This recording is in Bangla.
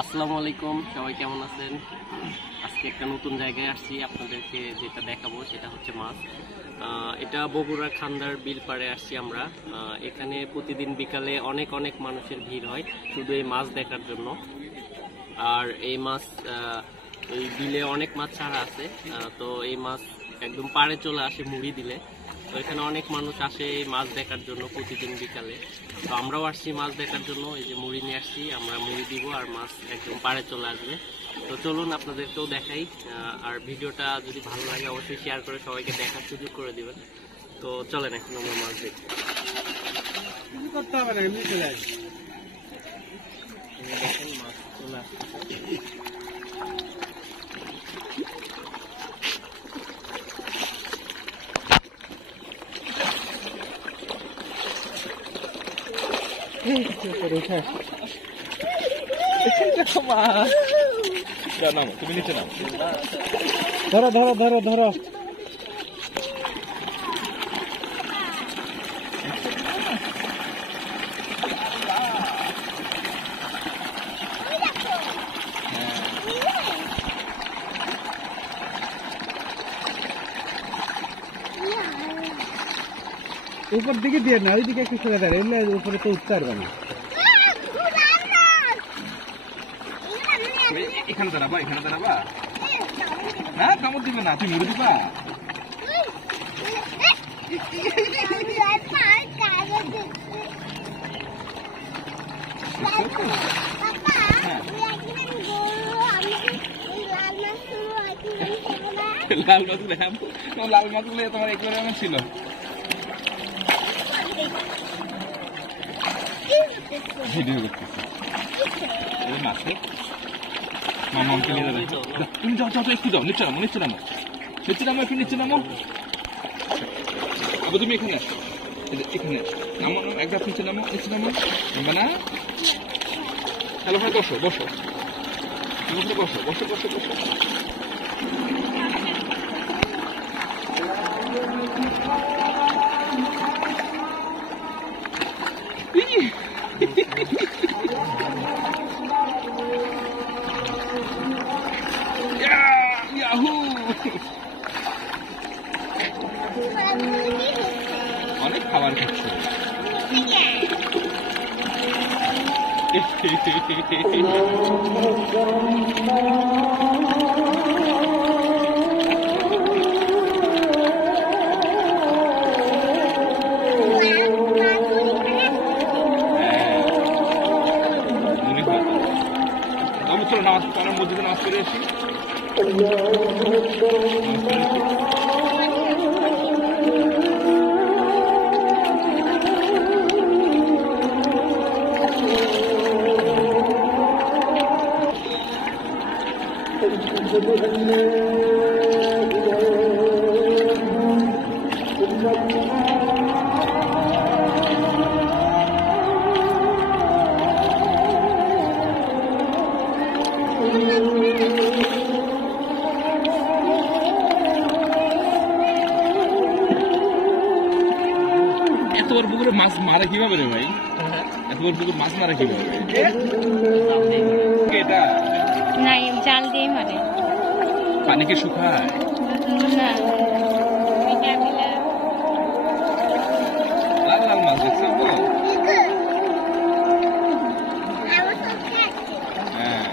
আসসালামু আলাইকুম, সবাই কেমন আছেন? আজকে একটা নতুন জায়গায় আসছি, আপনাদেরকে যেটা দেখাবো সেটা হচ্ছে মাছ। এটা বগুড়া খান্দার বিল পাড়ে আসছি আমরা। এখানে প্রতিদিন বিকালে অনেক অনেক মানুষের ভিড় হয় শুধু এই মাছ দেখার জন্য। আর এই মাছ এই বিলে অনেক মাছ ছাড়া আছে, তো এই মাছ একদম পাড়ে চলে আসে মুড়ি দিলে। তো এখানে অনেক মানুষ আসে এই মাছ দেখার জন্য প্রতিদিন বিকালে। তো আমরাও আসছি মাছ দেখার জন্য, এই যে মুড়ি নিয়ে আসছি, আমরা মুড়ি দিব আর মাছ একদম পাড়ে চলে আসবে। তো চলুন আপনাদেরকেও দেখাই। আর ভিডিওটা যদি ভালো লাগে অবশ্যই শেয়ার করে সবাইকে দেখার সুযোগ করে দিবেন। তো চলেন এখন আমরা মাছ দেখি। দেখেন মাছ চলে আসছে। তুমি নিচে নাও, ধরো ধরো ধরো ধরো। উপর দিকে দিয়ে না, ওইদিকে একটু ছেড়ে দেয়, এলে উপরে তো উঠতে পারবে না। এখানে দাঁড়াবা, এখানে দাঁড়াবা। না কামড় দিবে না, তুমি মুড়ে দিবা। লাল মাছগুলো, লাল মাছগুলো তোমার একবারে ছিল। ভিডিও করতেছি মাছে মামাকে নিয়ে যাবে। তুমি যাও যাও, একটু যাও, নিচে নামো, নিচে নামো, নিচে নামো, একটু নিচে নামো। আবার তুমি এখানে আসো, এখানে নামো, একবার নিচে নামো, নিচে নামো। না হ্যালো ভাই, বসো বসো বসো বসো বসো বসো বসো। অনেক খাবার খাচ্ছে। চলো নামাজ, আমার মসজিদে নামাজ পড়ে আসি। এতবার পুকুরে মাছ মারে কিভাবে রে ভাই? এতবার পুকুরে মাছ মারে কিভাবে? এটা নাই, জাল দিয়ে মারে। পানি কি শুকায়? না, লাল লাল মাছ দেখছো তো? হ্যাঁ,